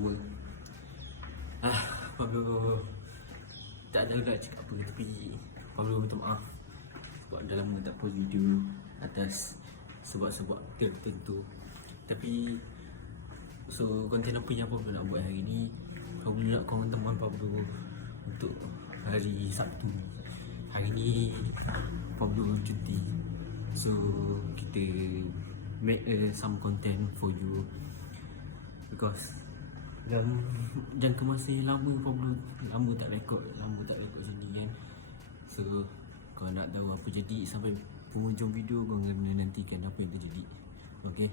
semua. Pablo tak ada agak cakap apa, tapi Pablo minta maaf sebab dah lama tak post video atas sebab-sebab tertentu. Tapi so konten apa yang Pablo nak buat hari ni, Pablo nak kawan teman Pablo untuk hari Sabtu. Hari ni Pablo cuti, so kita make some content for you because jangka masa yang lama Pablo lama tak rekod sini kan. So kalau nak tahu apa jadi sampai penghujung video, kau kena nantikan apa yang terjadi. Okay,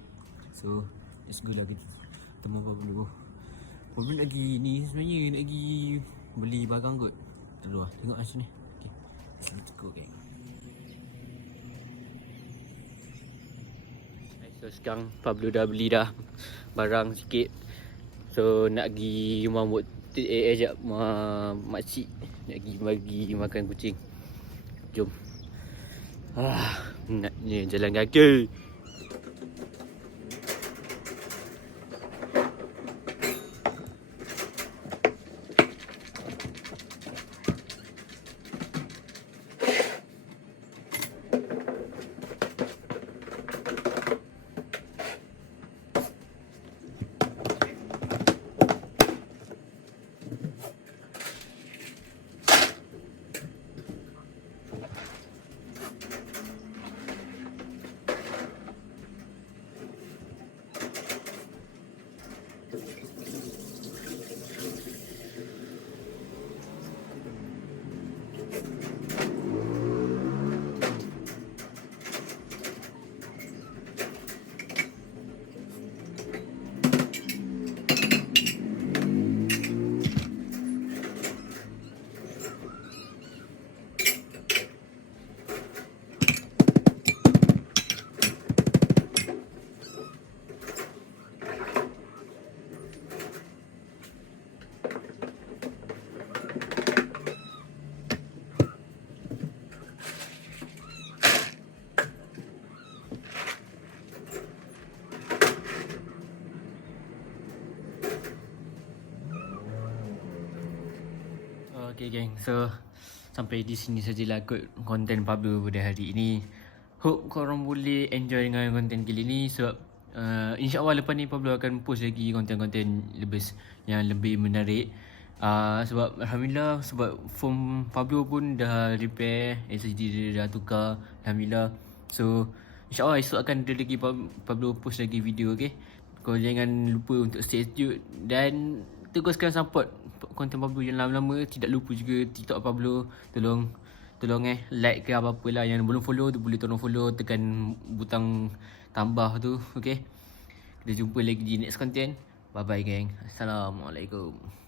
so let's go lah kita teman Pablo. Pablo lagi ni sebenarnya lagi beli barang kot. Tengok lah, tengok macam ni. Okay, let's go gang. So sekarang Pablo dah beli dah barang sikit. So nak pergi rumah ajak makcik nak pergi bagi makan kucing. Jom. Naknya jalan kaki. Okay gang, so sampai di sini sajalah kot konten Pablo pada hari ini. Hope korang boleh enjoy dengan konten kali ni sebab insyaAllah lepas ni Pablo akan post lagi konten-konten yang lebih menarik. Sebab Alhamdulillah, sebab phone Pablo pun dah repair, SSD dia dah tukar, Alhamdulillah. So insyaAllah esok akan ada lagi Pablo post lagi video, okay. Kau jangan lupa untuk stay tune dan teruskan support konten Pablo yang lama-lama. Tidak lupa juga TikTok Pablo. Tolong like ke apa-apa lah. Yang belum follow tu boleh tolong follow, tekan butang tambah tu, okay. Kita jumpa lagi di next content. Bye bye gang. Assalamualaikum.